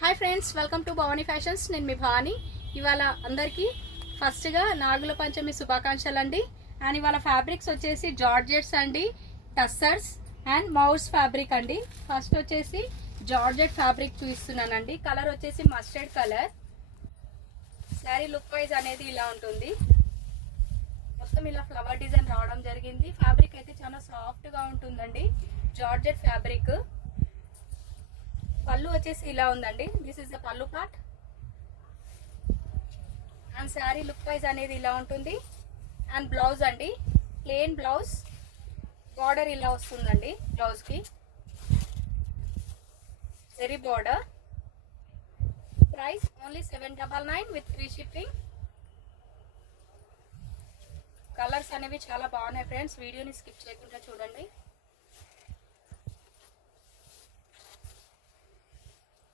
Hi friends, welcome to Bhavani fashions. నేను మీ భవానీ. ఇవాళ అందరికీ ఫస్ట్గా నాగుల పంచమి శుభాకాంక్షలు అండి. అండ్ ఇవాళ ఫ్యాబ్రిక్స్ వచ్చేసి జార్జెట్స్ అండి, టస్సర్స్ అండ్ మౌస్ ఫ్యాబ్రిక్ అండి. ఫస్ట్ వచ్చేసి జార్జెట్ ఫ్యాబ్రిక్ చూపిస్తున్నానండి. కలర్ వచ్చేసి mustard colour. Sari look wise అనేది ఇలా ఉంటుంది. మొత్తం ఇలా ఫ్లవర్ డిజైన్ రావడం జరిగింది. ఫ్యాబ్రిక్ అయితే చాలా సాఫ్ట్గా ఉంటుందండి. Georgette fabric. పళ్ళు వచ్చేసి ఇలా ఉందండి. దిస్ ఇస్ ద పళ్ళు part. And sari look wise అనేది ఇలా ఉంటుంది. అండ్ బ్లౌజ్ అండి, ప్లెయిన్ బ్లౌజ్, బార్డర్ ఇలా వస్తుందండి. బ్లౌజ్ కి zari border. Price only 799 with free shipping. Colours అనేవి చాలా బాగున్నాయి ఫ్రెండ్స్, వీడియోని స్కిప్ చేయకుండా చూడండి.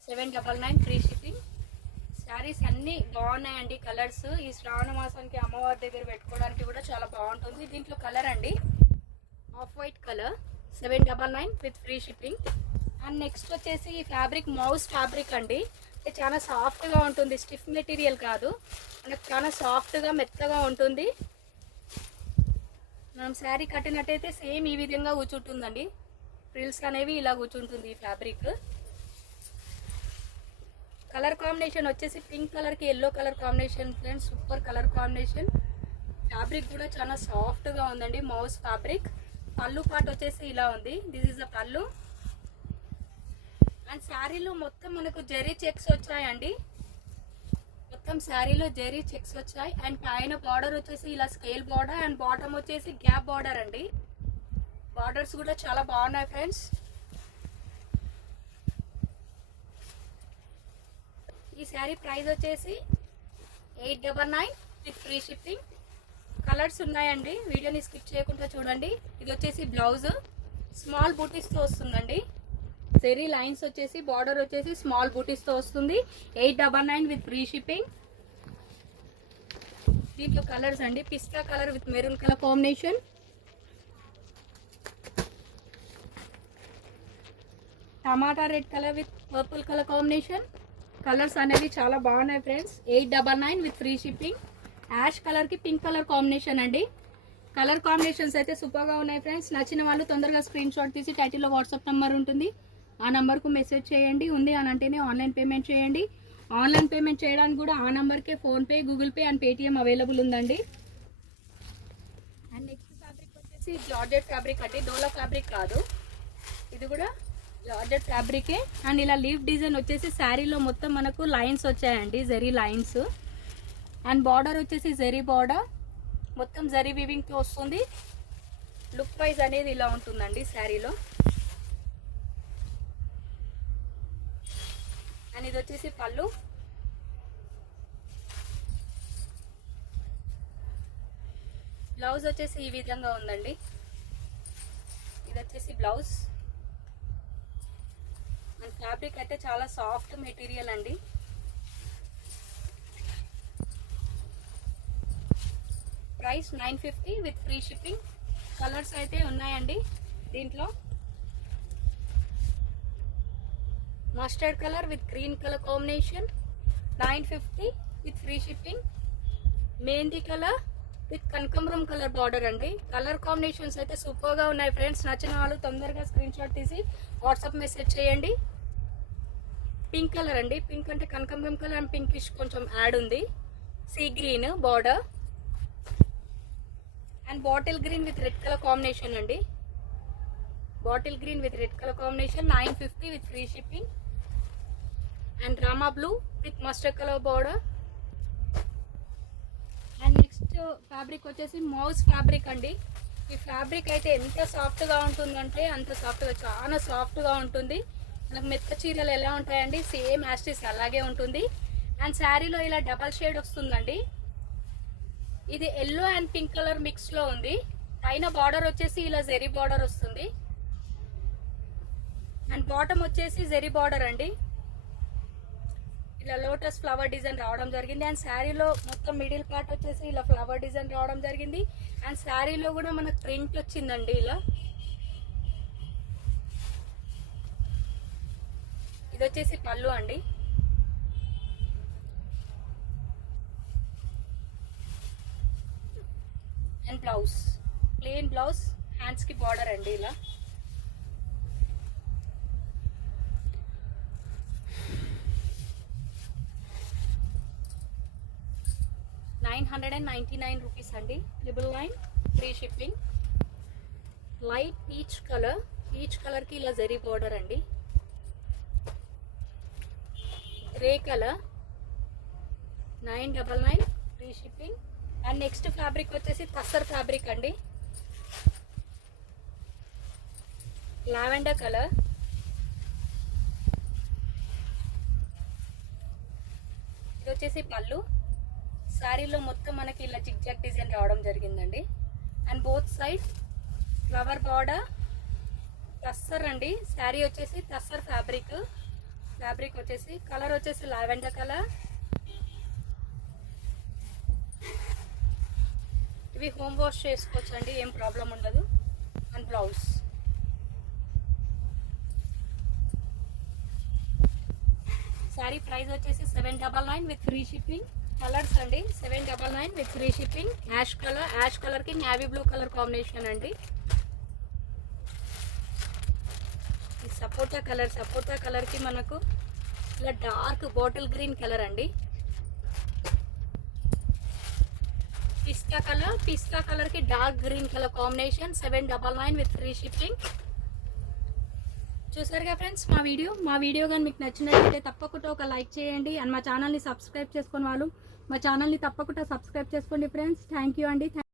799 ఫ్రీ షిప్పింగ్. శారీస్ అన్ని బాగున్నాయండి. కలర్స్ ఈ శ్రావణ మాసానికి అమ్మవారి దగ్గర పెట్టుకోవడానికి కూడా చాలా బాగుంటుంది. దీంట్లో కలర్ అండి off white colour. 799 with free shipping. And next వచ్చేసి ఈ ఫ్యాబ్రిక్ మౌస్ ఫ్యాబ్రిక్ అండి. చాలా సాఫ్ట్గా ఉంటుంది, స్టిఫ్ మెటీరియల్ కాదు, మనకు చాలా సాఫ్ట్గా మెత్తగా ఉంటుంది. మనం శారీ కట్టినట్టయితే సేమ్ ఈ విధంగా కూర్చుంటుందండి. ఫ్రిల్స్ అనేవి ఇలా కూర్చుంటుంది ఈ ఫ్యాబ్రిక్. కలర్ కాంబినేషన్ వచ్చేసి పింక్ కలర్ కి yellow colour combination friends, super colour combination. Fabric కూడా చాలా సాఫ్ట్ గా ఉందండి, మౌస్ ఫ్యాబ్రిక్. పళ్ళు పార్ట్ వచ్చేసి ఇలా ఉంది. దిస్ ఇస్ ద పళ్ళు. అండ్ శారీలో మొత్తం మనకు జెరీ చెక్స్ వచ్చాయండి. మొత్తం శారీలో జెరీ చెక్స్ వచ్చాయి. అండ్ పైన బార్డర్ వచ్చేసి ఇలా స్కేల్ బార్డర్ అండ్ బాటమ్ వచ్చేసి గ్యాప్ బార్డర్ అండి. బార్డర్స్ కూడా చాలా బాగున్నాయి ఫ్రెండ్స్. ఈ శారీ ప్రైస్ వచ్చేసి 899 విత్ ఫ్రీ షిప్పింగ్. కలర్స్ ఉన్నాయండి, వీడియోని స్కిప్ చేయకుండా చూడండి. ఇది వచ్చేసి బ్లౌజ్, స్మాల్ బూటీస్ తో వస్తుందండి. జెరీ లైన్స్ వచ్చేసి బార్డర్ వచ్చేసి స్మాల్ బూటీస్ తో వస్తుంది. 899 విత్ ఫ్రీ షిప్పింగ్. దీంట్లో కలర్స్ అండి, పిస్తా colour with maroon colour combination, టమాటా red colour with purple colour combination. Colours అనేవి చాలా బాగున్నాయి friends. 899 with free shipping. Ash colour కి పింక్ కలర్ కాంబినేషన్ అండి. కలర్ కాంబినేషన్స్ అయితే సూపర్ గా ఉన్నాయి ఫ్రెండ్స్. నచ్చిన వాళ్ళు తొందరగా స్క్రీన్ షాట్ తీసి టైటిల్లో వాట్సాప్ నెంబర్ ఉంటుంది, ఆ నంబర్కు మెసేజ్ చేయండి. ఉంది అని అంటేనే ఆన్లైన్ పేమెంట్ చేయండి. ఆన్లైన్ పేమెంట్ చేయడానికి కూడా ఆ నంబర్కే PhonePe, Google Pay and Paytm available ఉందండి. అండ్ నెక్స్ట్ ఫ్యాబ్రిక్ వచ్చేసి జార్జెట్ ఫ్యాబ్రిక్ అండి, డోలా ఫ్యాబ్రిక్ కాదు, ఇది కూడా జార్జెట్ ఫ్యాబ్రికే. అండ్ ఇలా లీఫ్ డిజైన్ వచ్చేసి శారీలో మొత్తం మనకు లైన్స్ వచ్చాయండి, జరీ లైన్స్. అండ్ బార్డర్ వచ్చేసి జరీ బార్డర్, మొత్తం జరీ వీవింగ్ తో వస్తుంది. లుక్ వైజ్ అనేది ఇలా ఉంటుందండి శారీలో. అండ్ ఇది వచ్చేసి పళ్ళు. బ్లౌజ్ వచ్చేసి ఈ విధంగా ఉందండి. ఇది వచ్చేసి బ్లౌజ్. అండ్ ఫ్యాబ్రిక్ అయితే చాలా సాఫ్ట్ మెటీరియల్ అండి. Price 950 with free shipping. Colours అయితే ఉన్నాయండి దీంట్లో. Mustard colour with green colour combination, 950 with free shipping. Mehndi colour with కనకాంబరం కలర్ బార్డర్ అండి. కలర్ కాంబినేషన్స్ అయితే సూపర్ గా ఉన్నాయి ఫ్రెండ్స్. నచ్చిన వాళ్ళు తొందరగా స్క్రీన్ షాట్ తీసి వాట్సాప్ మెసేజ్ చేయండి. పింక్ కలర్ అండి, పింక్ అంటే కనకాంబరం కలర్ అండ్ పింకిష్ కొంచెం యాడ్ ఉంది. Sea green border and bottle green with red colour combination అండి. Bottle green with red colour combination, 950 with free shipping. And Rama blue with mustard colour border. And next fabric వచ్చేసి mouse fabric అండి. ఈ fabric అయితే ఎంత soft గా ఉంటుందంటే అంత soft గా, చాలా సాఫ్ట్ గా ఉంటుంది. మనకు మెత్త చీరలు ఎలా ఉంటాయండి, సేమ్ యాస్టిస్ అలాగే ఉంటుంది. అండ్ శారీలో ఇలా డబల్ షేడ్ వస్తుందండి. ఇది yellow and pink colour mix లో ఉంది. పైన బార్డర్ వచ్చేసి ఇలా జెరీ బార్డర్ వస్తుంది. అండ్ బాటమ్ వచ్చేసి జెరీ బార్డర్ అండి. ఇలా లోటస్ ఫ్లవర్ డిజైన్ రావడం జరిగింది. అండ్ శారీలో మొత్తం మిడిల్ పార్ట్ వచ్చేసి ఇలా ఫ్లవర్ డిజైన్ రావడం జరిగింది. అండ్ శారీలో కూడా మనకు ప్రింట్ వచ్చిందండి ఇలా. ఇది వచ్చేసి పళ్ళు అండి. అండ్ బ్లౌజ్ ప్లెయిన్ బ్లౌజ్, హ్యాండ్స్కి బార్డర్ అండి ఇలా. ₹999 అండి, 999 free shipping. Light peach colour, peach కలర్కి ఇలా జరీ బార్డర్ అండి. Grey colour 999 free shipping. And next fabric వచ్చేసి టస్సర్ ఫ్యాబ్రిక్ అండి. లావెండర్ కలర్, ఇది వచ్చేసి పళ్ళు. శారీలో మొత్తం మనకి ఇలా జిగ్జాగ్ డిజైన్ రావడం జరిగిందండి. And both side flower border, tussar అండి. శారీ వచ్చేసి టస్సర్ ఫ్యాబ్రిక్. ఫ్యాబ్రిక్ వచ్చేసి కలర్ వచ్చేసి లావెండర్ కలర్. ఇవి హోమ్ వాష్ చేసుకోవచ్చు అండి, ఏం ప్రాబ్లం ఉండదు. అండ్ బ్లౌజ్ శారీ ప్రైస్ వచ్చేసి 799 విత్ ఫ్రీ షిప్పింగ్. కలర్స్ అండి 799 with free shipping. Ash colour, ash కలర్కి నేవీ బ్లూ కలర్ కాంబినేషన్ అండి. ఈ సపోటా కలర్, సపోటా కలర్కి మనకు ఇలా డార్క్ బాటిల్ గ్రీన్ కలర్ అండి. పిస్తా కలర్, పిస్తా కలర్కి dark green colour combination. 799 with free shipping. చూసారుగా ఫ్రెండ్స్ మా వీడియో కానీ మీకు నచ్చినట్లయితే తప్పకుండా ఒక లైక్ చేయండి. అండ్ మా ఛానల్ని సబ్స్క్రైబ్ చేసుకుని వాళ్ళు మా ఛానల్ని తప్పకుండా సబ్స్క్రైబ్ చేసుకోండి ఫ్రెండ్స్. థ్యాంక్ యూ అండి.